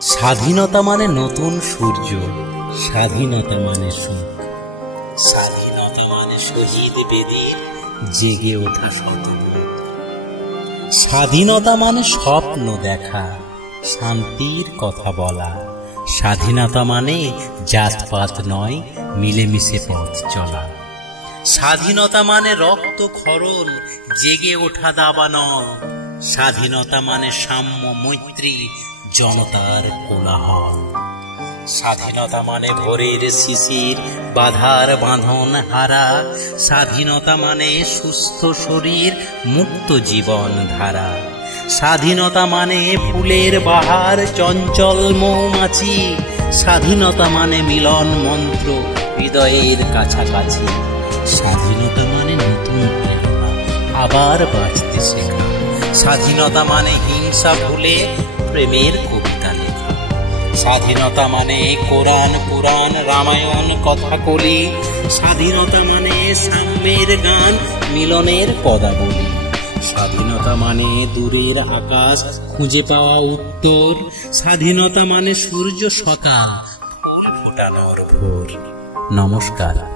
স্বাধীনতা মানে নতুন সূর্য, স্বাধীনতা মানে সুখ, স্বাধীনতা মানে শহীদ বেদির জেগে ওঠা শতপথ। স্বাধীনতা মানে স্বপ্ন দেখা, শান্তির কথা বলা। স্বাধীনতা মানে জাতপাত নয়, মিলেমিশে পথ চলা। স্বাধীনতা মানে রক্ত ক্ষরণ, জেগে ওঠা দাবানল। স্বাধীনতা মানে সাম্য মৈত্রী, জনতার কোলাহল। স্বাধীনতা মানে ভোরের শিশির, বাধার বাঁধন হারা। স্বাধীনতা মানে সুস্থ শরীর, মুক্ত জীবন ধারা। স্বাধীনতা মানে ফুলের বাহার, চঞ্চল মৌমাছি। স্বাধীনতা মানে মিলন মন্ত্র, হৃদয়ের কাছাকাছি। স্বাধীনতা মানে নতুন প্রেরণা, আবার বাঁচতে শেখা। স্বাধীনতা মানে হিংসা ভুলে প্রেমের কবিতা লেখা। স্বাধীনতা মানে কোরআন পুরাণ রামায়ণ কথাকলি। স্বাধীনতা মানে সাম্যের গান, মিলনের পদাবলী। স্বাধীনতা মানে দূরের আকাশ, খুঁজে পাওয়া উত্তর। স্বাধীনতা মানে সূর্য সকাল, ফুল ফোটানোর ভোর। নমস্কার।